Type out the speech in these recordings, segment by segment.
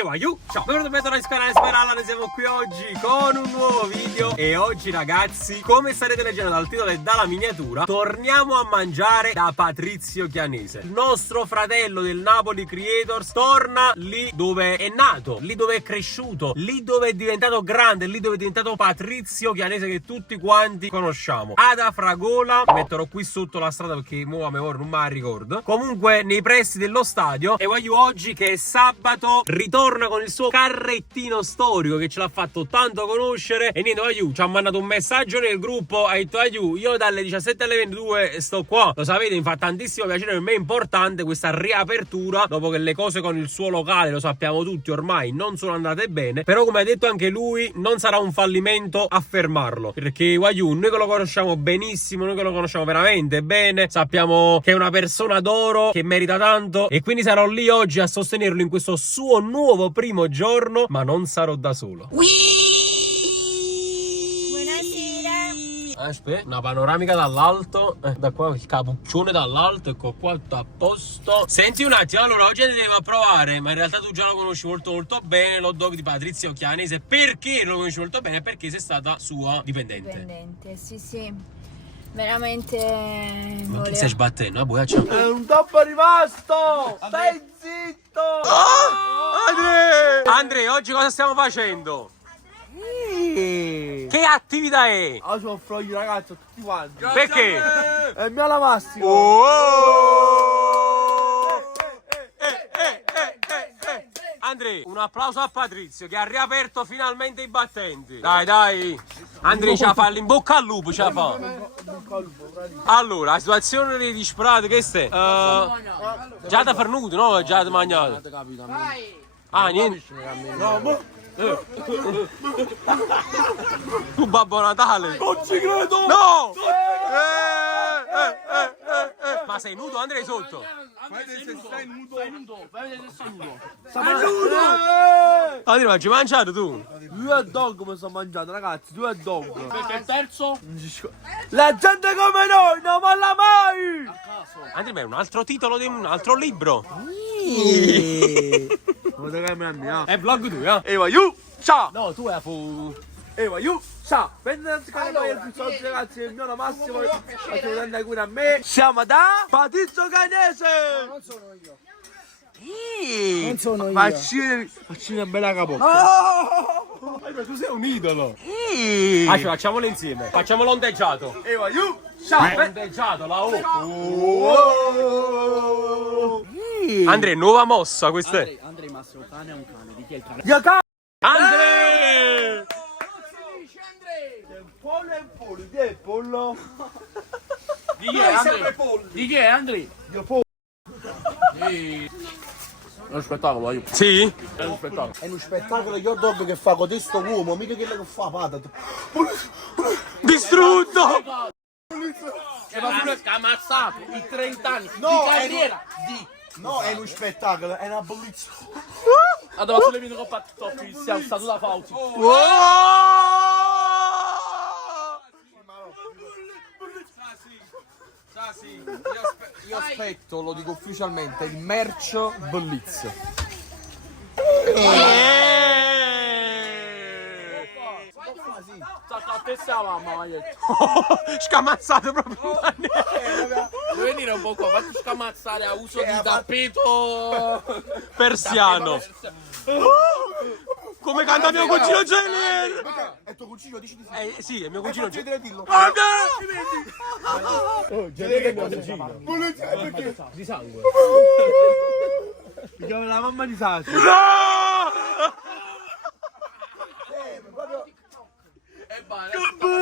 Ciao, benvenuti sul canale Speralla, noi siamo qui oggi con un nuovo video. E oggi ragazzi, come starete leggendo dal titolo e dalla miniatura, torniamo a mangiare da Patrizio Chianese. Il nostro fratello del Napoli Creators torna lì dove è nato, lì dove è cresciuto, lì dove è diventato grande, lì dove è diventato Patrizio Chianese che tutti quanti conosciamo. Ad Afragola, metterò qui sotto la strada perché mo a memoria non me la ricordo. Comunque nei pressi dello stadio. E voglio oggi che è sabato ritorna con il suo carrettino storico che ce l'ha fatto tanto conoscere. E niente, Aiu ci ha mandato un messaggio nel gruppo, ha detto: Aiu, io dalle 17 alle 22 sto qua. Lo sapete, mi fa tantissimo piacere, per me è importante questa riapertura dopo che le cose con il suo locale, lo sappiamo tutti ormai, non sono andate bene. Però come ha detto anche lui, non sarà un fallimento a fermarlo, perché Aiu noi che lo conosciamo benissimo, noi che lo conosciamo veramente bene, sappiamo che è una persona d'oro, che merita tanto, e quindi sarò lì oggi a sostenerlo in questo suo nuovo primo giorno, ma non sarò da solo. Aspetta, una panoramica dall'alto, da qua il capuccione dall'alto, ecco qua tutto a posto. Senti un attimo, allora oggi andiamo a provare, ma in realtà tu già lo conosci molto bene, l'hot dog di Patrizio Chianese. Perché lo conosci molto bene? Perché sei stata sua dipendente. Dipendente, sì, veramente. Ma che stai sbattendo? È un toppo rimasto! Stai zitto! Andre, oggi cosa stiamo facendo? Che attività è? Oggi offro i ragazzi a tutti quanti. Perché? È il mio alla Massimo! Andre, un applauso a Patrizio che ha riaperto finalmente i battenti. Dai. Andre ce la fa, in bocca al lupo ce la fa. Allora, la situazione dei disperati che stai? Già da fernuto, no? Già da mangiato. Ah, niente. Tu Babbo Natale. Non ci credo! No! Ma sei nudo, Andre, sotto? Sei nudo! Andre, ma ci hai mangiato tu? Due hot dog mi sto mangiando, ragazzi, due hot dog. Perché il terzo? La gente come noi non molla mai! Andre, ma è un altro titolo di un altro libro. È vlog tu, eh? Eva, you! Ciao! No, tu è fu... Eva, you! Ciao! Prendete il canale più soldi, ragazzi, il mio Massimo, faccio tante cure a me. Siamo da Patrizio Chianese! Non sono io. Facci una bella capotta. Tu sei un idolo. Facciamolo insieme. Facciamo l'ondeggiato. Eva, you! Ciao! L'ondeggiato, la O. Andre, nuova mossa questa è. Andrei Massimo, cane è un cane. Di chi è il cane? Io Andre! pollo e pollo, chi è il pollo? Di chi è Andrei? Di chi è Andrei? Io pollo. È uno spettacolo, aiuto. Sì? È uno spettacolo. È uno spettacolo di hot dog che fa con questo uomo, mica quello che fa patata. Distrutto! E ma tu ammazzato i 30 anni No, di carriera. No, è uno spettacolo, è una bellezza. Ha davanti le mie coppa a TikTok, si è alzato da Fauci. Io aspetto, lo dico ufficialmente, il merch bellezza. Sta a testa la mamma, mi ha detto. Scamazzato proprio. Vuoi venire un po' qua? Fatti scamazzare a uso di tappeto Persiano. Come canta mio cugino Jenier. È tuo cugino, dici di sì. Sì, è mio cugino Jenier. Dillo. di sangue. Mi chiama la mamma di Sasha.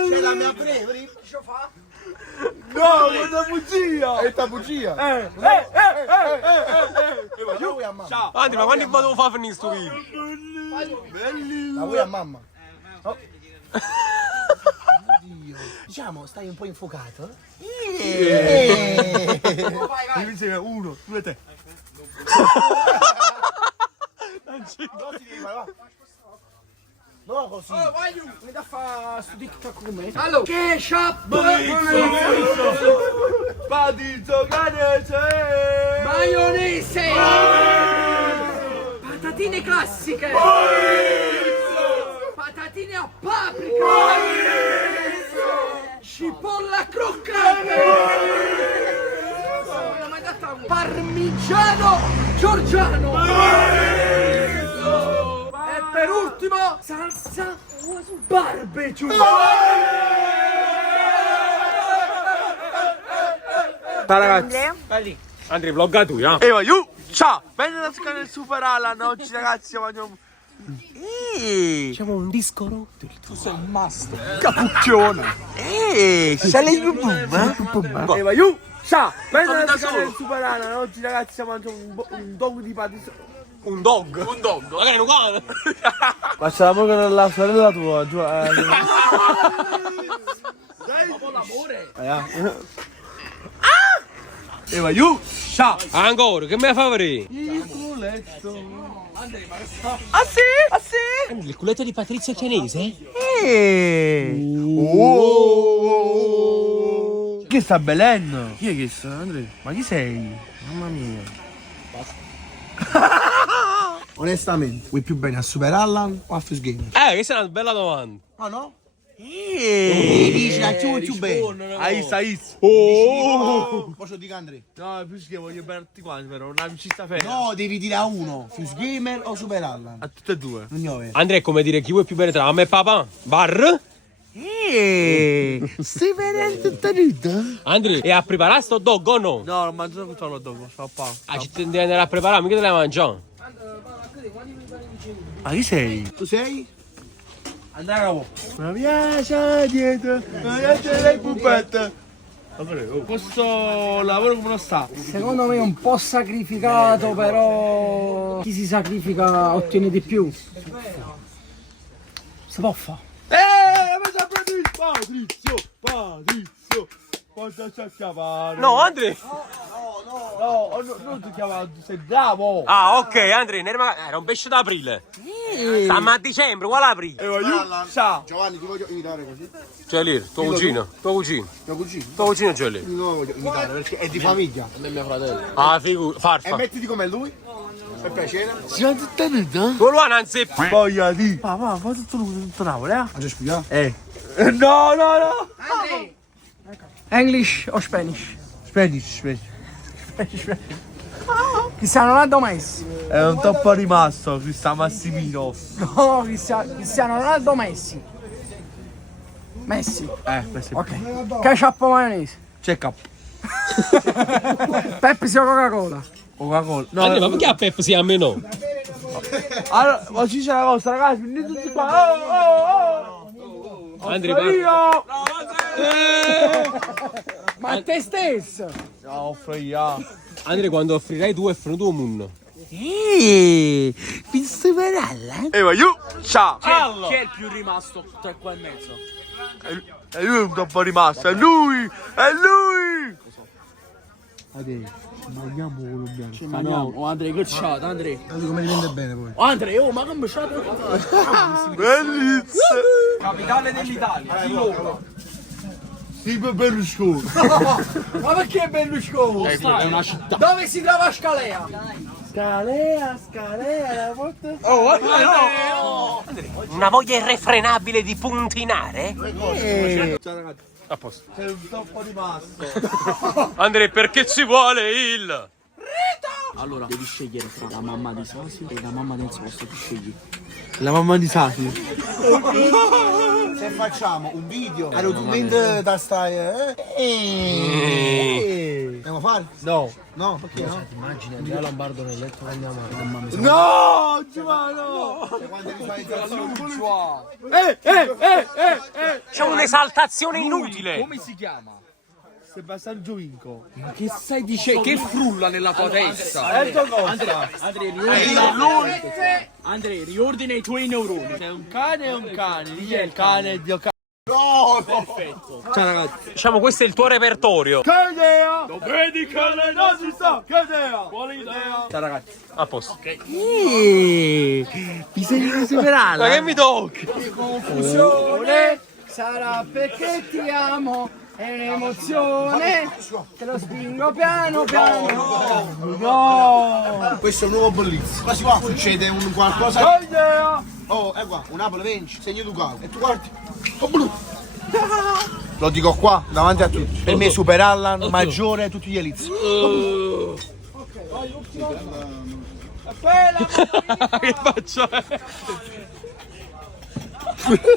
C'è la mia breve, No, è una bugia. è tua bugia. Ciao. Andre, ma quando devo fare finire sto video? La vuoi a mamma? Oh. Diciamo, stai un po' infuocato. Insieme 1, 2, 3. No, così. Mi da fa su TikTok con me. Allora, ketchup! Patrizio Chianese! Maionese! Patatine classiche. Patatine a paprika. Cipolla croccante. Parmigiano Giorgiano. E per ultimo salsa barbecue. Ciao ragazzi. Andrea, vlogga tu, eh? Ehi, io! Ciao! Benvenuti al canale Super Alan. Oggi ragazzi mangiamo... Facciamo un disco rotto. Tu sei un mastro. Cappuccione! Sale il boom! Ehi, io! Ciao! Benvenuti al canale Super Alan. Oggi ragazzi mangiamo un dog di patisserie. Un dog? Un dog? Magari un uguale. Ma c'è l'amore con la sorella tua, giù. Dopo l'amore. Ehi, io! Ciao! Ancora, che me fa vedere? Il culetto. Ah sì? Ah sì? Il culetto di Patrizio Chianese? Che sta bellendo? Chi è che sta, Andrea? Ma chi sei? Mamma mia. Onestamente, vuoi più bene a Super Allan o a Fuse Gamer? Questa è una bella domanda. Ah no? Dici a chi vuoi più bene? Ais. Posso dire Andrea? No, è più che voglio bene a tutti quanti, però un'amicizia vera. No, devi dire a uno, Fuse Gamer o Super Allan? A tutte e due. Non ne ho vero. Andrea, è come dire chi vuoi più bene tra mamma e papà? Bar? Stai vedendo tutto nudo? Andrea, e a preparare sto dog o no? No, non mangio tutto lo dopo, sto qua. Ah, ci devi andare a preparare, mica te la mangiamo. Ma chi sei? Tu sei? Andiamo. Mi piace dietro, mi piace le pupette. Questo lavoro come non sta? Secondo me è un po' sacrificato, però chi si sacrifica ottiene di più. Si può fare. Mi sa Patrizio! Quanto ci ha chiamato? No, Andrea! No, non ti chiamato, sei bravo! Ah, ok, Andrea, era un pesce d'aprile. Stiamo a dicembre, quale aprile? Ciao! Giovanni, ti voglio imitare così. C'è lì, tuo cugino. Mio cugino. Tuo cugino c'è lì. Non lo voglio imitare perché è di famiglia. Ah, E farfa. mettiti come lui. Per piacere. Si va tutto nudo? Tu lo anzi. Voglia di! Papà, fa tutto nudo, tutto tavolo, Ha già spiegato? No! English o Spanish? Spanish. Cristiano Ronaldo Messi. È un toppo rimasto, Cristiano Massimino. No, Cristiano Ronaldo Messi. Messi. Questo è Ok. Ketchup o maionese? check up. Pepsi o Coca-Cola? Coca-Cola. No, Andrea, ma perché a Pepsi a me no? allora, oggi c'è una cosa, ragazzi, venite tutti qua. Andrea, Offro io! Ma a te stesso? No, offro io. Andrea, quando offrirai tu, offri tu un munno. Visto per alla? Ma io! Ciao! Chi è il più rimasto tra qua e mezzo? E lui è un toppo rimasto, è lui! Mangiamo colombiano. Mangiamo. Oh Andrea, che c'ha? Andrea. Vedi come ripende bene poi. Oh Andrea, oh ma come c'ha? Bellissimo! Capitale dell'Italia. Sì, per Berlusconi. Ma perché Berlusconi? È una città. Dove si trova Scalea? Scalea, Una voglia irrefrenabile di puntinare? Ciao ragazzi. A posto. C'è un toppo rimasto. Andrea, perché ci vuole il... Allora, devi scegliere tra la mamma di Sasi e la mamma del Sosto, ti scegli. La mamma di Sasi. Se facciamo un video arrotondamente da stare, andiamo a fare? No. No, perché no? Immagina Andrea Lombardo nel letto con mia mamma. No, Giovanni! E quando visualizzazioni C'è un'esaltazione inutile. Come si chiama? Sebastian Giovinco. Ma che stai dicendo? Che frulla nella tua testa? Andrea, riordina i tuoi neuroni. C'è un cane e un cane. Chi è il cane? Dio cane. Perfetto. Ciao ragazzi. Diciamo, questo è il tuo repertorio. Che idea? Lo vedi che le non si sta? Che idea? Quale idea? Ciao ragazzi. A posto. Bisogna superarla. Ma che mi tocchi? Confusione sarà perché ti amo. È un'emozione. Te lo spingo piano piano. No. Questo è un nuovo Bollizio. Quasi qua succede un qualcosa. Oh, è qua, un Napoli vince, segno tu gol. E tu guardi. Oh, blu. Lo dico qua, davanti a tutti. Per me Super Allan, maggiore tutti gli elizi. Che faccio?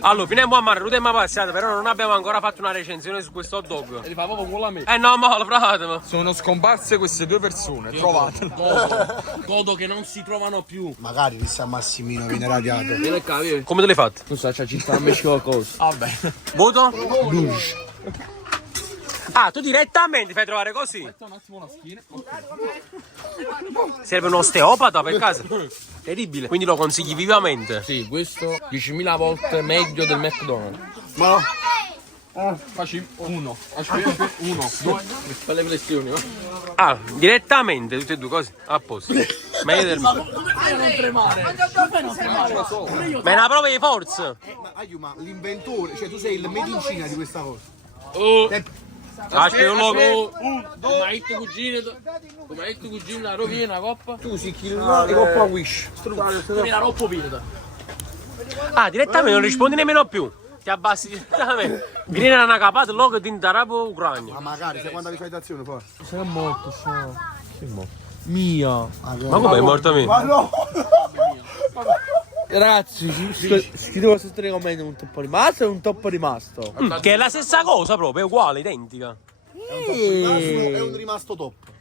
Allora, finiamo a mare, l'ultima passata, però non abbiamo ancora fatto una recensione su questo hot dog. E li fa proprio con la me. No, ma lo frate. Sono scomparse queste due persone, trovate. Godo che non si trovano più. Magari di San Massimino viene radiato. Vieni qua, vieni. Come te l'hai fatte? Non so, ci sta a me qualcosa. Vabbè. Voto? Ah, tu direttamente fai trovare così? Un attimo la schiena. Serve un osteopata per caso? Terribile. Quindi lo consigli vivamente. Sì, questo 10.000 volte meglio del McDonald's. Ma Facci uno. Aspetta, uno. Per le flessioni, no? Ah, direttamente tutte e due cose? A posto. Meglio del mio. Ma è una prova di forza. ma l'inventore, cioè tu sei il made in Cina di questa cosa. Aspetta un loco. Come hai detto cugino, la rovina, la coppa. Tu si chill e coppa wish. Tu la roppo piena. Ah, direttamente non rispondi nemmeno più. Ti abbassi direttamente. Vieni a una capata, logo ti intarapo Ucraina. Ma magari, sai quanta visualizzazione fa? Sei morto, Mia. Ma come è morto mio? Ma no! Ragazzi, scrivevo sotto nei commenti un toppo rimasto e un toppo rimasto. Che è la stessa cosa proprio, è uguale, identica. È un rimasto top.